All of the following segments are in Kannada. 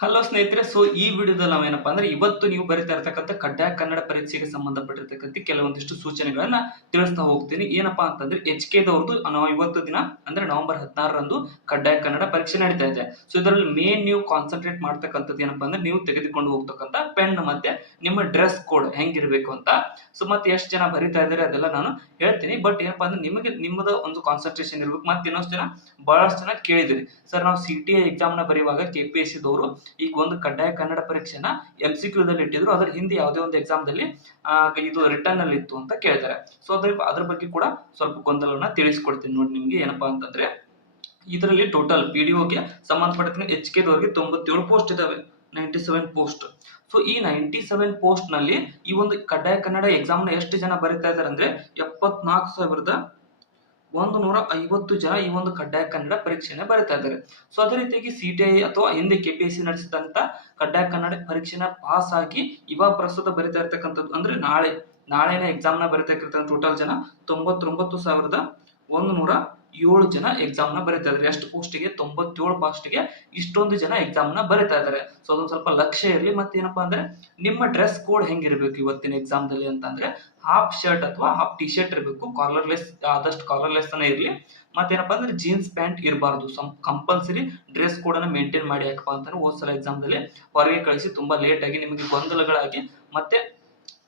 ಹಲೋ ಸ್ನೇಹಿತರೆ ಸೊ ಈ ವಿಡಿಯೋದಲ್ಲಿ ನಾವೇನಪ್ಪ ಅಂದ್ರೆ ಇವತ್ತು ನೀವು ಬರೀತಾ ಇರತಕ್ಕಂಥ ಕಡ್ಡಾಯ ಕನ್ನಡ ಪರೀಕ್ಷೆಗೆ ಸಂಬಂಧಪಟ್ಟಿರ್ತಕ್ಕಂಥ ಕೆಲವೊಂದಿಷ್ಟು ಸೂಚನೆಗಳನ್ನ ತಿಳಿಸ್ತಾ ಹೋಗ್ತೀನಿ. ಏನಪ್ಪಾ ಅಂತಂದ್ರೆ ಎಚ್ ಕೆ ದವರದು ನಾವು ಇವತ್ತು ದಿನ ಅಂದ್ರೆ ನವೆಂಬರ್ ಹದಿನಾರರಂದು ಕಡ್ಡಾಯ ಕನ್ನಡ ಪರೀಕ್ಷೆ ನಡೀತಾ ಇದೆ. ಸೊ ಇದರಲ್ಲಿ ಮೇನ್ ನೀವು ಕಾನ್ಸಂಟ್ರೇಟ್ ಮಾಡ್ತಕ್ಕಂಥದ್ದು ಏನಪ್ಪಾ ಅಂದ್ರೆ ನೀವು ತೆಗೆದುಕೊಂಡು ಹೋಗ್ತಕ್ಕಂಥ ಪೆನ್ ಮತ್ತೆ ನಿಮ್ಮ ಡ್ರೆಸ್ ಕೋಡ್ ಹೆಂಗಿರ್ಬೇಕು ಅಂತ. ಸೊ ಮತ್ತೆ ಎಷ್ಟು ಜನ ಬರಿತಾ ಇದ್ದಾರೆ ಅದೆಲ್ಲ ನಾನು ಹೇಳ್ತೀನಿ. ಬಟ್ ಏನಪ್ಪಾ ಅಂದ್ರೆ ನಿಮಗೆ ನಿಮ್ಮದ ಒಂದು ಕಾನ್ಸಂಟ್ರೇಷನ್ ಇರ್ಬೇಕು. ಮತ್ತೆ ಇನ್ನೊಂದು ಜನ ಬಹಳಷ್ಟು ಜನ ಕೇಳಿದಿರಿ. ಸರ್ ನಾವು ಸಿ ಟಿ ಎಕ್ಸಾಮ್ನ ಬರೆಯುವಾಗ ಕೆ ಪಿ ಎಸ್ ಸಿ ದವರು ಈಗ ಒಂದು ಕಡ್ಡಾಯ ಕನ್ನಡ ಪರೀಕ್ಷೆನ ಎಂ ಸಿ ಕ್ಯೂದಲ್ಲಿ ಇಟ್ಟಿದ್ರು. ಅದ್ರ ಹಿಂದೆ ಯಾವುದೇ ಒಂದು ಎಕ್ಸಾಮ್ ದಲ್ಲಿ ಆ, ಇದು ರಿಟರ್ನ್ ಅಲ್ಲಿ ಇತ್ತು ಅಂತ ಕೇಳ್ತಾರೆ. ಸೊ ಅದ್ರ ಅದ್ರ ಬಗ್ಗೆ ಕೂಡ ಸ್ವಲ್ಪ ಗೊಂದಲವನ್ನ ತಿಳಿಸ್ಕೊಡ್ತೀನಿ ನೋಡಿ ನಿಮ್ಗೆ ಏನಪ್ಪಾ ಅಂತಂದ್ರೆ ಇದರಲ್ಲಿ ಟೋಟಲ್ ಪಿ ಡಿ ಒಗೆ ಸಂಬಂಧಪಟ್ಟ ಎಚ್ ಕೆ ದವರಿಗೆ ತೊಂಬತ್ತೇಳು ಪೋಸ್ಟ್ ಇದಾವೆ ನೈಂಟಿ ಸೆವೆನ್ ಪೋಸ್ಟ್ ಸೊ ಈ ನೈಂಟಿ ಸೆವೆನ್ ಪೋಸ್ಟ್ನಲ್ಲಿ ಈ ಒಂದು ಕಡ್ಡಾಯ ಕನ್ನಡ ಎಕ್ಸಾಮ್ನ ಎಷ್ಟು ಜನ ಬರೀತಾ ಇದಾರೆ ಅಂದ್ರೆ ಎಪ್ಪತ್ನಾಲ್ಕು ಸಾವಿರದ ಒಂದು ನೂರ ಐವತ್ತು ಜನ ಈ ಒಂದು ಕಡ್ಡಾಯ ಕನ್ನಡ ಪರೀಕ್ಷೆನ ಬರೀತಾ ಇದ್ದಾರೆ. ಸೊ ಅದೇ ರೀತಿಯಾಗಿ ಸಿ ಟಿ ಐ ಅಥವಾ ಹಿಂದೆ ಕೆ ಪಿ ಎಸ್ ಸಿ ನಡೆಸಿದಂತ ಕಡ್ಡಾಯ ಕನ್ನಡ ಪರೀಕ್ಷೆನ ಪಾಸ್ ಆಗಿ ಇವಾಗ ಪ್ರಸ್ತುತ ಬರಿತಾ ಇರ್ತಕ್ಕಂಥದ್ದು ಅಂದ್ರೆ ನಾಳೆ, ನಾಳೆನೇ ಎಕ್ಸಾಮ್ನ ಬರೀತಾ ಇರ್ತಕ್ಕಂಥ ಟೋಟಲ್ ಜನ ತೊಂಬತ್ತೊಂಬತ್ತು ಸಾವಿರದ ಒಂದು ನೂರ ಏಳು ಜನ ಎಕ್ಸಾಮ್ನ ಬರೀತಾ ಇದ್ದಾರೆ. ಎಷ್ಟು ಪೋಸ್ಟಿಗೆ ತೊಂಬತ್ತೇಳು ಪಾಸ್ಟ್ಗೆ ಇಷ್ಟೊಂದು ಜನ ಎಕ್ಸಾಮ್ನ ಬರೀತಾ ಇದ್ದಾರೆ. ಸೊ ಅದೊಂದು ಸ್ವಲ್ಪ ಲಕ್ಷ್ಯ ಇರಲಿ. ಮತ್ತೇನಪ್ಪಾ ಅಂದ್ರೆ, ನಿಮ್ಮ ಡ್ರೆಸ್ ಕೋಡ್ ಹೆಂಗಿರ್ಬೇಕು ಇವತ್ತಿನ ಎಕ್ಸಾಮ್ ದಲ್ಲಿ ಅಂತಂದ್ರೆ ಹಾಫ್ ಶರ್ಟ್ ಅಥವಾ ಹಾಫ್ ಟಿ ಶರ್ಟ್ ಇರಬೇಕು. ಕಾಲರ್ಲೆಸ್ ಆದಷ್ಟು ಕಾಲರ್ಲೆಸ್ ಅನ್ನ ಇರಲಿ. ಮತ್ತೇನಪ್ಪ ಅಂದ್ರೆ ಜೀನ್ಸ್ ಪ್ಯಾಂಟ್ ಇರಬಾರ್ದು. ಕಂಪಲ್ಸರಿ ಡ್ರೆಸ್ ಕೋಡ್ ಅನ್ನ ಮೇಂಟೈನ್ ಮಾಡಿ ಯಾಕಪ್ಪ ಅಂತಂದ್ರೆ ಹೋದ್ಸಲ ಎಕ್ಸಾಮ್ ದಲ್ಲಿ ಹೊರಗೆ ಕಳಿಸಿ ತುಂಬಾ ಲೇಟ್ ಆಗಿ ನಿಮಗೆ ಗೊಂದಲಗಳಾಗಿ ಮತ್ತೆ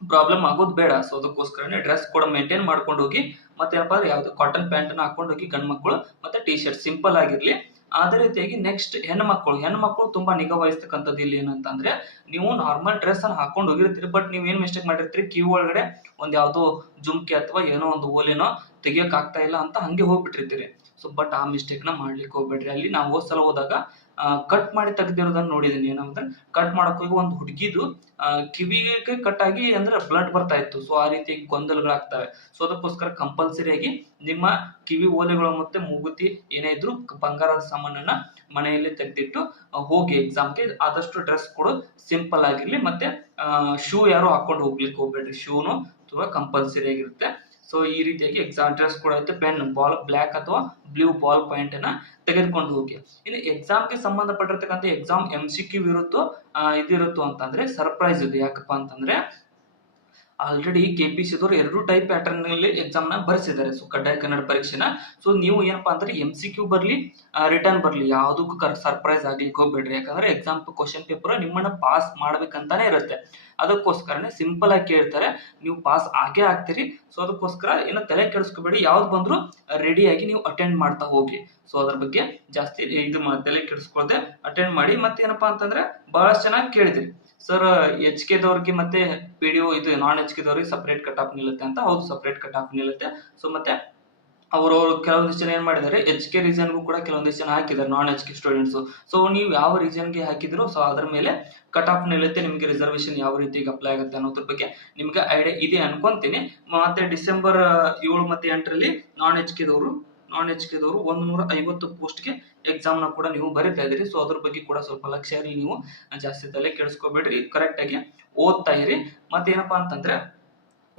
ಪ್ರಾಬ್ಲಮ್ ಆಗೋದು ಬೇಡ. ಸೊ ಅದಕ್ಕೋಸ್ಕರನೇ ಡ್ರೆಸ್ ಕೂಡ ಮೇಂಟೈನ್ ಮಾಡ್ಕೊಂಡು ಹೋಗಿ ಮತ್ತೇನಪ್ಪ ಅಂದ್ರೆ ಯಾವುದು ಕಾಟನ್ ಪ್ಯಾಂಟ್ ಅನ್ನ ಹಾಕೊಂಡು ಹೋಗಿ ಗಂಡ್ ಮಕ್ಕಳು ಮತ್ತೆ ಟಿ ಶರ್ಟ್ ಸಿಂಪಲ್ ಆಗಿರ್ಲಿ. ಅದೇ ರೀತಿಯಾಗಿ ನೆಕ್ಸ್ಟ್ ಹೆಣ್ಮಕ್ಳು ಹೆಣ್ಮಕ್ಳು ತುಂಬಾ ನಿಗಾ ವಹಿಸ್ತಕ್ಕಂಥದ್ದು ಇಲ್ಲಿ ಏನಂತಂದ್ರೆ, ನೀವು ನಾರ್ಮಲ್ ಡ್ರೆಸ್ ಅನ್ನ ಹಾಕೊಂಡು ಹೋಗಿರ್ತೀರಿ ಬಟ್ ನೀವು ಏನ್ ಮಿಸ್ಟೇಕ್ ಮಾಡಿರ್ತೀರಿ? ಕಿವಿ ಒಳಗಡೆ ಒಂದ್ ಯಾವ್ದೋ ಜುಮ್ಕಿ ಅಥವಾ ಏನೋ ಒಂದು ಓಲೇನೋ ತೆಗಿಯಕ್ ಆಗ್ತಾ ಇಲ್ಲ ಅಂತ ಹಂಗೆ ಹೋಗ್ಬಿಟ್ಟಿರ್ತೀರಿ. ಸೊ ಬಟ್ ಆ ಮಿಸ್ಟೇಕ್ನ ಮಾಡ್ಲಿಕ್ಕೆ ಹೋಗ್ಬೇಡ್ರಿ. ಅಲ್ಲಿ ನಾವು ಹೋದ್ ಸಲ ಹೋದಾಗ ಕಟ್ ಮಾಡಿ ತೆಗ್ದಿರೋದನ್ನ ನೋಡಿದೀನಿ. ಏನಂದ್ರೆ ಕಟ್ ಮಾಡಕ್ ಹೋಗಿ ಒಂದು ಹುಡುಗಿದು ಕಿವಿಗೆ ಕಟ್ ಆಗಿ ಅಂದ್ರೆ ಬ್ಲಡ್ ಬರ್ತಾ ಇತ್ತು. ಸೊ ಆ ರೀತಿಯಾಗಿ ಗೊಂದಲಗಳಾಗ್ತವೆ. ಸೊ ಅದಕ್ಕೋಸ್ಕರ ಕಂಪಲ್ಸರಿಯಾಗಿ ನಿಮ್ಮ ಕಿವಿ ಓಲೆಗಳು ಮತ್ತೆ ಮೂಗುತಿ ಏನೇ ಇದ್ರು ಬಂಗಾರದ ಸಾಮಾನನ್ನ ಮನೆಯಲ್ಲಿ ತೆಗೆದಿಟ್ಟು ಹೋಗಿ ಎಕ್ಸಾಮ್ಗೆ ಆದಷ್ಟು ಡ್ರೆಸ್ ಕೊಡು. ಸಿಂಪಲ್ ಆಗಿರ್ಲಿ. ಮತ್ತೆ ಶೂ ಯಾರು ಹಾಕೊಂಡು ಹೋಗ್ಲಿಕ್ಕೆ ಹೋಗ್ಬೇಡ್ರಿ. ಶೂನು ತುಂಬಾ ಕಂಪಲ್ಸರಿ ಆಗಿರುತ್ತೆ. ಸೊ ಈ ರೀತಿಯಾಗಿ ಎಕ್ಸಾಮ್ ಡ್ರೆಸ್ ಕೂಡ ಐತೆ ಪೆನ್ ಬಾಲ್ ಬ್ಲ್ಯಾಕ್ ಅಥವಾ ಬ್ಲೂ ಬಾಲ್ ಪಾಯಿಂಟ್ ಅನ್ನ ತೆಗೆದುಕೊಂಡು ಹೋಗಿ. ಇನ್ನು ಎಕ್ಸಾಮ್ಗೆ ಸಂಬಂಧಪಟ್ಟಿರ್ತಕ್ಕಂಥ ಎಕ್ಸಾಮ್ ಎಂ ಸಿ ಕ್ಯೂ ಇರುತ್ತೋ ಇದಿರುತ್ತೋ ಅಂತಂದ್ರೆ ಸರ್ಪ್ರೈಸ್ ಇದೆ ಯಾಕಪ್ಪ ಅಂತಂದ್ರೆ ಆಲ್ರೆಡಿ ಕೆ ಪಿ ಸಿ ದವರು ಎರಡು ಟೈಪ್ ಪ್ಯಾಟರ್ನ್ನಲ್ಲಿ ಎಕ್ಸಾಮ್ನ ಬರೆಸಿದ್ದಾರೆ ಸೊ ಕಡ್ಡಾಯ ಕನ್ನಡ ಪರೀಕ್ಷೆನ. ಸೊ ನೀವು ಏನಪ್ಪಾ ಅಂದ್ರೆ ಎಂ ಸಿ ಕ್ಯೂ ಬರ್ಲಿ ರಿಟರ್ನ್ ಬರ್ಲಿ. ಯಾವುದಕ್ಕೂ ಸರ್ಪ್ರೈಸ್ ಆಗ್ಲಿಕ್ಕೆ ಹೋಗ್ಬೇಡ್ರಿ. ಯಾಕಂದ್ರೆ ಎಕ್ಸಾಮ್ ಕ್ವಶನ್ ಪೇಪರ್ ನಿಮ್ಮನ್ನ ಪಾಸ್ ಮಾಡ್ಬೇಕಂತಾನೆ ಇರುತ್ತೆ. ಅದಕ್ಕೋಸ್ಕರನೇ ಸಿಂಪಲ್ ಆಗಿ ಕೇಳ್ತಾರೆ. ನೀವು ಪಾಸ್ ಆಗೇ ಆಗ್ತೀರಿ. ಸೊ ಅದಕ್ಕೋಸ್ಕರ ಏನೋ ತಲೆ ಕೆಡಿಸ್ಕೋಬೇಡಿ. ಯಾವ್ದು ಬಂದ್ರು ರೆಡಿಯಾಗಿ ನೀವು ಅಟೆಂಡ್ ಮಾಡ್ತಾ ಹೋಗಿ. ಸೊ ಅದ್ರ ಬಗ್ಗೆ ಜಾಸ್ತಿ, ಇದು ತಲೆ ಕೆಡಿಸ್ಕೊಳ್ದೆ ಅಟೆಂಡ್ ಮಾಡಿ. ಮತ್ತೇನಪ್ಪಾ ಅಂತಂದ್ರೆ ಬಹಳಷ್ಟು ಚೆನ್ನಾಗಿ ಕೇಳಿದ್ರಿ. ಸರ್ ಎಚ್ ಕೆ ದವ್ರಿಗೆ ಮತ್ತೆ ಪಿ ಡಿ ಒ ಇದು ನಾನ್ ಎಚ್ ಕೆ ದವ್ರಿಗೆ ಸಪ್ರೇಟ್ ಕಟ್ ಆಫ್ ನಿಲ್ಲುತ್ತೆ ಅಂತ ಹೌದು ಸಪ್ರೇಟ್ ಕಟ್ ಆಫ್ ನಿಲ್ಲುತ್ತೆ. ಸೊ ಮತ್ತೆ ಅವರು ಕೆಲವೊಂದಿಷ್ಟು ಜನ ಏನ್ ಮಾಡಿದ್ದಾರೆ ಎಚ್ ಕೆ ರೀಸನ್ಗೂ ಕೂಡ ಕೆಲವೊಂದಿಷ್ಟು ಜನ ಹಾಕಿದ್ದಾರೆ non H K students so ನೀವು ಯಾವ ರೀಸನ್ಗೆ ಹಾಕಿದ್ರು ಸೊ ಅದರ ಮೇಲೆ ಕಟ್ ಆಫ್ ನಿಲ್ಲುತ್ತೆ, ನಿಮಗೆ ರಿಸರ್ವೇಶನ್ ಯಾವ ರೀತಿ ಅಪ್ಲೈ ಆಗುತ್ತೆ ಅನ್ನೋದ್ರ ಬಗ್ಗೆ ನಿಮ್ಗೆ ಐಡಿಯಾ ಇದೆ ಅನ್ಕೊಂತೀನಿ. ಮತ್ತೆ ಡಿಸೆಂಬರ್ ಏಳು ಮತ್ತೆ ಎಂಟರಲ್ಲಿ ನಾನ್ ಎಚ್ ಕೆದವರು ನಾನ್ ಎಚ್ ಕೆದವರು ಒಂದು ನೂರ ಐವತ್ತು ಪೋಸ್ಟ್ಗೆ ಎಕ್ಸಾಮ್ನ ಕೂಡ ನೀವು ಬರೀತಾ ಇದ್ದೀರಿ. ಸೊ ಅದ್ರ ಬಗ್ಗೆ ಕೂಡ ಸ್ವಲ್ಪ ಲಕ್ಷ್ಯ ಇರಲಿ ನೀವು. ಜಾಸ್ತಿ ತಲೆ ಕೆಡಿಸ್ಕೋಬೇಡ್ರಿ. ಕರೆಕ್ಟ್ ಆಗಿ ಓದ್ತಾ ಇರಿ. ಮತ್ತೇನಪ್ಪಾ ಅಂತಂದ್ರೆ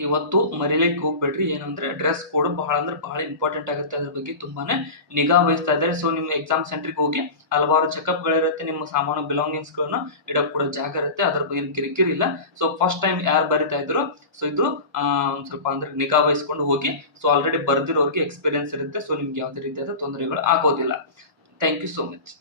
ಇವತ್ತು ಮರಿಲಿಕ್ಕೆ ಹೋಗ್ಬೇಡ್ರಿ. ಏನಂದ್ರೆ ಡ್ರೆಸ್ ಕೋಡ್ ಬಹಳ ಅಂದ್ರೆ ಬಹಳ ಇಂಪಾರ್ಟೆಂಟ್ ಆಗುತ್ತೆ ಅದ್ರ ಬಗ್ಗೆ ತುಂಬಾನೇ ನಿಗಾ ವಹಿಸ್ತಾ ಇದ್ದಾರೆ. ಸೊ ನಿಮ್ಮ ಎಕ್ಸಾಮ್ ಸೆಂಟ್ರಿಗೆ ಹೋಗಿ ಹಲವಾರು ಚೆಕ್ಅಪ್ ಗಳಿರುತ್ತೆ. ನಿಮ್ಮ ಸಾಮಾನು ಬಿಲಾಂಗಿಂಗ್ಸ್ ಗಳನ್ನ ಇಡಕ್ ಕೂಡ ಜಾಗ ಇರುತ್ತೆ. ಅದ್ರ ಬಗ್ಗೆ ಕಿರಿಕಿರಿ ಇಲ್ಲ. ಸೊ ಫಸ್ಟ್ ಟೈಮ್ ಯಾರು ಬರಿತಾ ಇದ್ರು? ಸೊ ಇದು ಸ್ವಲ್ಪ ಅಂದ್ರೆ ನಿಗಾ ವಹಿಸ್ಕೊಂಡು ಹೋಗಿ. ಸೊ ಆಲ್ರೆಡಿ ಬರ್ದಿರೋರಿಗೆ ಎಕ್ಸ್ಪೀರಿಯನ್ಸ್ ಇರುತ್ತೆ. ಸೊ ನಿಮ್ಗೆ ಯಾವುದೇ ರೀತಿಯಾದ ತೊಂದರೆಗಳು ಆಗೋದಿಲ್ಲ. Thank you so much